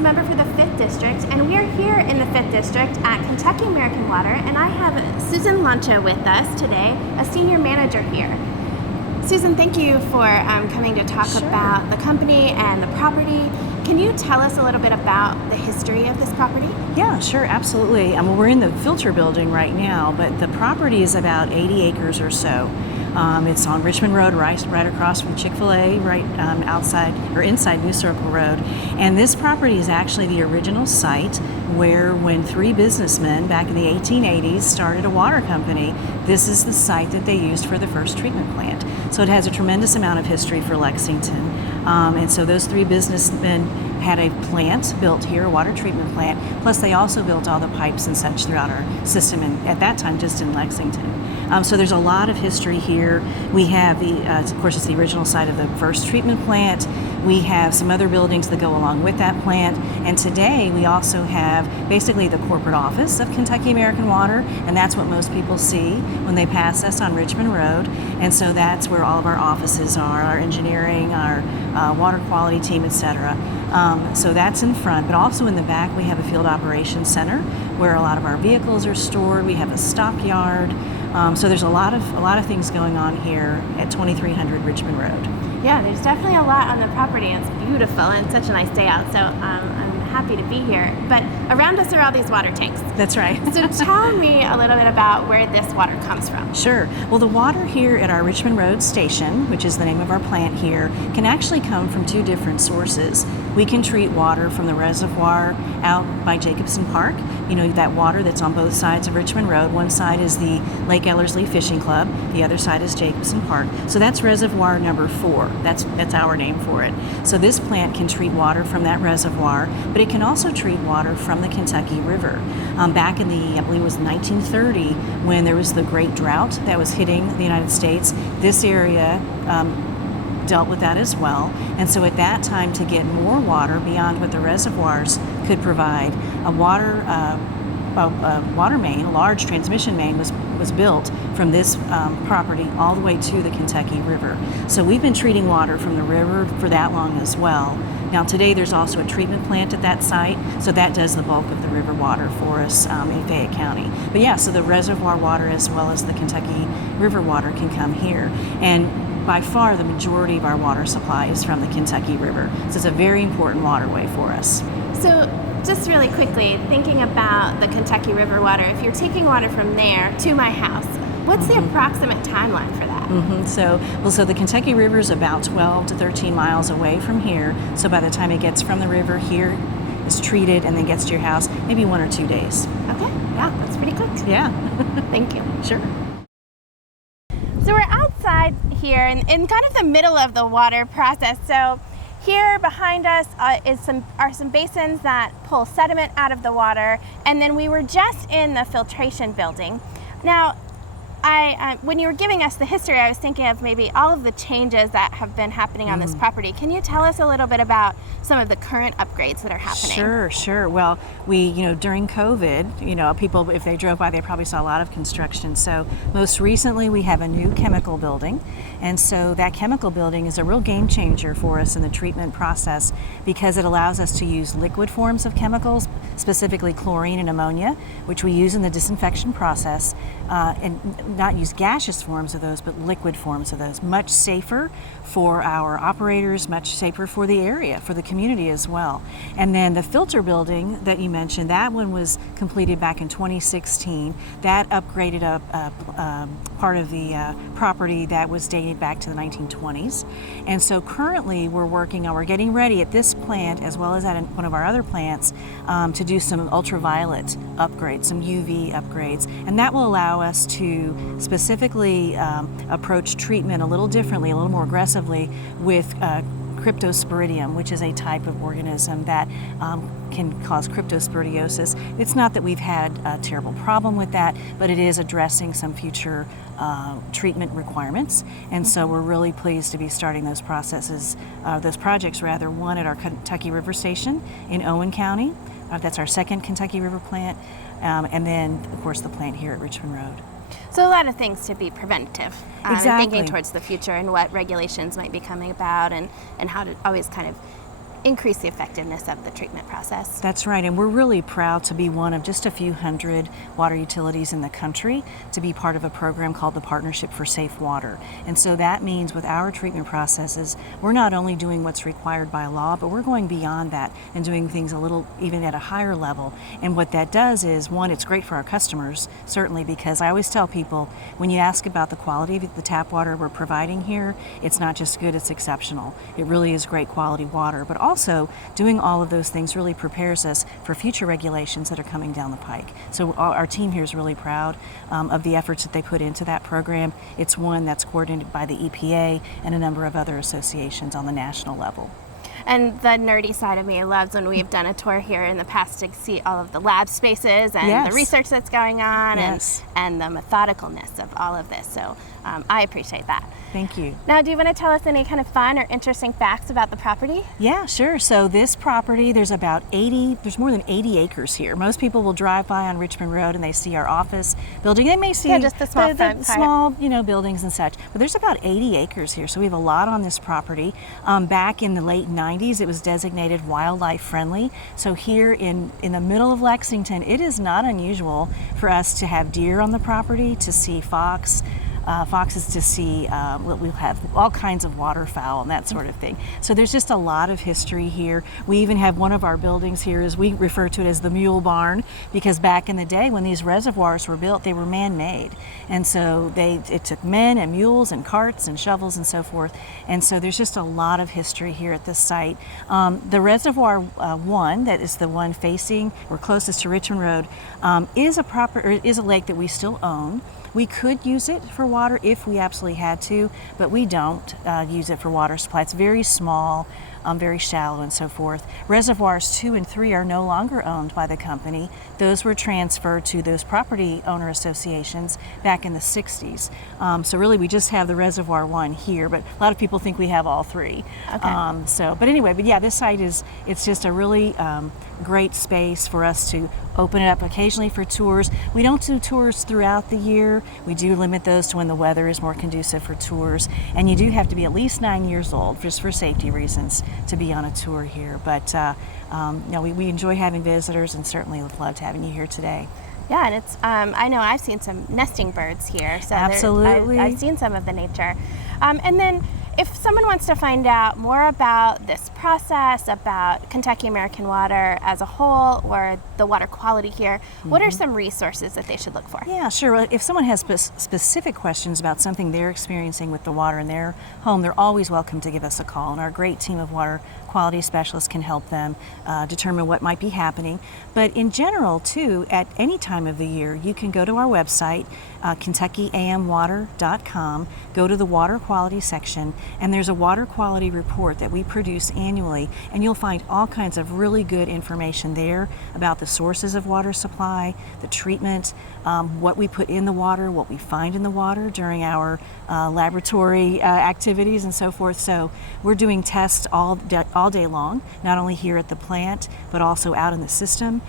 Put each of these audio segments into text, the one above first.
council member for the 5th District, and we are here in the 5th District at Kentucky American Water, and I have Susan Lancha with us today, a senior manager here. Susan, thank you for coming to talk about the company and the property. Can you tell us a little bit about the history of this property? Yeah, sure, absolutely. We're in the filter building right now, but the property is about 80 acres or so. It's on Richmond Road, right across from Chick-fil-A, right outside or inside New Circle Road. And this property is actually the original site where, when three businessmen back in the 1880s started a water company, this is the site that they used for the first treatment plant. So it has a tremendous amount of history for Lexington. And so those three businessmen had a plant built here, a water treatment plant, plus they also built all the pipes and such throughout our system, and at that time just in Lexington. So there's a lot of history here. We have of course, it's the original site of the first treatment plant. We have some other buildings that go along with that plant, and today we also have basically the corporate office of Kentucky American Water, and that's what most people see when they pass us on Richmond Road. And so that's where all of our offices are, our engineering, our water quality team, etc. So that's in front, but also in the back we have a field operations center where a lot of our vehicles are stored. We have a stockyard. So there's a lot of things going on here at 2300 Richmond Road. Yeah, there's definitely a lot on the property. It's beautiful and such a nice day out, so I'm happy to be here. But around us are all these water tanks. That's right. So tell me a little bit about where this water comes from. Sure. Well, the water here at our Richmond Road station, which is the name of our plant here, can actually come from two different sources. We can treat water from the reservoir out by Jacobson Park. You know, that water that's on both sides of Richmond Road. One side is the Lake Ellerslie Fishing Club. The other side is Jacobson Park. So that's reservoir number 4. That's our name for it. So this plant can treat water from that reservoir, but it can also treat water from the Kentucky River. Back in I believe it was 1930, when there was the great drought that was hitting the United States, this area dealt with that as well. And so at that time, to get more water beyond what the reservoirs could provide, a water main, a large transmission main was built from this property all the way to the Kentucky River. So we've been treating water from the river for that long as well. Now today there's also a treatment plant at that site, so that does the bulk of the river water for us in Fayette County. But yeah, so the reservoir water as well as the Kentucky River water can come here. And by far the majority of our water supply is from the Kentucky River. So it's a very important waterway for us. So just really quickly, thinking about the Kentucky River water, if you're taking water from there to my house, what's the approximate timeline for that? So the Kentucky River is about 12 to 13 miles away from here. So by the time it gets from the river here, it's treated and then gets to your house, maybe 1 or 2 days. Okay, yeah, that's pretty quick. Yeah. Thank you. Sure. So we're outside here in kind of the middle of the water process. So here behind us are some basins that pull sediment out of the water, and then we were just in the filtration building. Now, when you were giving us the history, I was thinking of maybe all of the changes that have been happening on this property. Can you tell us a little bit about some of the current upgrades that are happening? Sure. Well, during COVID, people, if they drove by, they probably saw a lot of construction. So most recently, we have a new chemical building. And so that chemical building is a real game changer for us in the treatment process because it allows us to use liquid forms of chemicals, specifically chlorine and ammonia, which we use in the disinfection process, and not use gaseous forms of those, but liquid forms of those. Much safer for our operators, much safer for the area, for the community as well. And then the filter building that you mentioned, that one was completed back in 2016. That upgraded a part of the property that was dated back to the 1920s. And so currently we're getting ready at this plant as well as at one of our other plants to do some ultraviolet upgrades, some UV upgrades. And that will allow us to specifically approach treatment a little differently, a little more aggressively with cryptosporidium, which is a type of organism that can cause cryptosporidiosis. It's not that we've had a terrible problem with that, but it is addressing some future treatment requirements. And so we're really pleased to be starting those projects, one at our Kentucky River Station in Owen County. That's our second Kentucky River plant. And then, of course, the plant here at Richmond Road. So a lot of things to be preventative. Exactly. Thinking towards the future and what regulations might be coming about and how to always kind of increase the effectiveness of the treatment process. That's right, and we're really proud to be one of just a few hundred water utilities in the country to be part of a program called the Partnership for Safe Water. And so that means with our treatment processes, we're not only doing what's required by law, but we're going beyond that and doing things a little even at a higher level. And what that does is, one, it's great for our customers, certainly, because I always tell people, when you ask about the quality of the tap water we're providing here, it's not just good, it's exceptional. It really is great quality water, but also doing all of those things really prepares us for future regulations that are coming down the pike. So our team here is really proud of the efforts that they put into that program. It's one that's coordinated by the EPA and a number of other associations on the national level. And the nerdy side of me loves when we've done a tour here in the past to see all of the lab spaces and the research that's going on and the methodicalness of all of this. So I appreciate that. Thank you. Now, do you want to tell us any kind of fun or interesting facts about the property? Yeah, sure. So this property, there's more than 80 acres here. Most people will drive by on Richmond Road and they see our office building. They may see just the small front small, buildings and such. But there's about 80 acres here, so we have a lot on this property. Back in the late 90s, it was designated wildlife friendly. So here in the middle of Lexington, it is not unusual for us to have deer on the property, to see foxes, to see, we'll have all kinds of waterfowl and that sort of thing. So there's just a lot of history here. We even have one of our buildings here, as we refer to it as the mule barn, because back in the day when these reservoirs were built, they were man-made. And so it took men and mules and carts and shovels and so forth. And so there's just a lot of history here at this site. The Reservoir 1, that is the one facing, or closest to Richmond Road, is a lake that we still own. We could use it for water if we absolutely had to, but we don't use it for water supply. It's very small, very shallow and so forth. Reservoirs 2 and 3 are no longer owned by the company. Those were transferred to those property owner associations back in the 60s. So really we just have the Reservoir 1 here, but a lot of people think we have all three. Okay. But anyway, this site it's just a really great space for us to open it up occasionally for tours. We don't do tours throughout the year. We do limit those to when the weather is more conducive for tours. And you do have to be at least 9 years old, just for safety reasons, to be on a tour here. But we enjoy having visitors and certainly have loved having you here today. Yeah, and it's, I know I've seen some nesting birds here. So absolutely. I've seen some of the nature. And then if someone wants to find out more about this process, about Kentucky American Water as a whole, or the water quality here, what are some resources that they should look for? Yeah, sure. Well, if someone has specific questions about something they're experiencing with the water in their home, they're always welcome to give us a call, and our great team of water quality specialists can help them determine what might be happening. But in general, too, at any time of the year, you can go to our website, KentuckyAMWater.com, go to the water quality section, and there's a water quality report that we produce annually, and you'll find all kinds of really good information there about the sources of water supply, the treatment, what we put in the water, what we find in the water during our laboratory activities and so forth. So we're doing tests all day long, not only here at the plant, but also out in the system.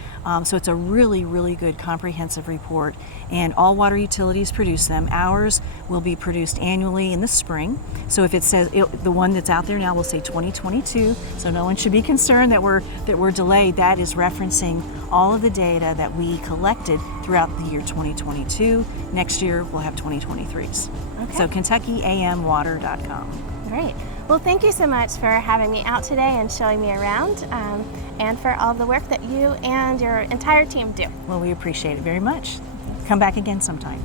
So it's a really, really good comprehensive report, and all water utilities produce them. Ours will be produced annually in the spring. So if it says, the one that's out there now will say 2022, so no one should be concerned that we're delayed. That is referencing all of the data that we collected throughout the year 2022. Next year we'll have 2023s. Okay. So KentuckyAMWater.com. Great. Well, thank you so much for having me out today and showing me around, and for all the work that you and your entire team do. Well, we appreciate it very much. Come back again sometime.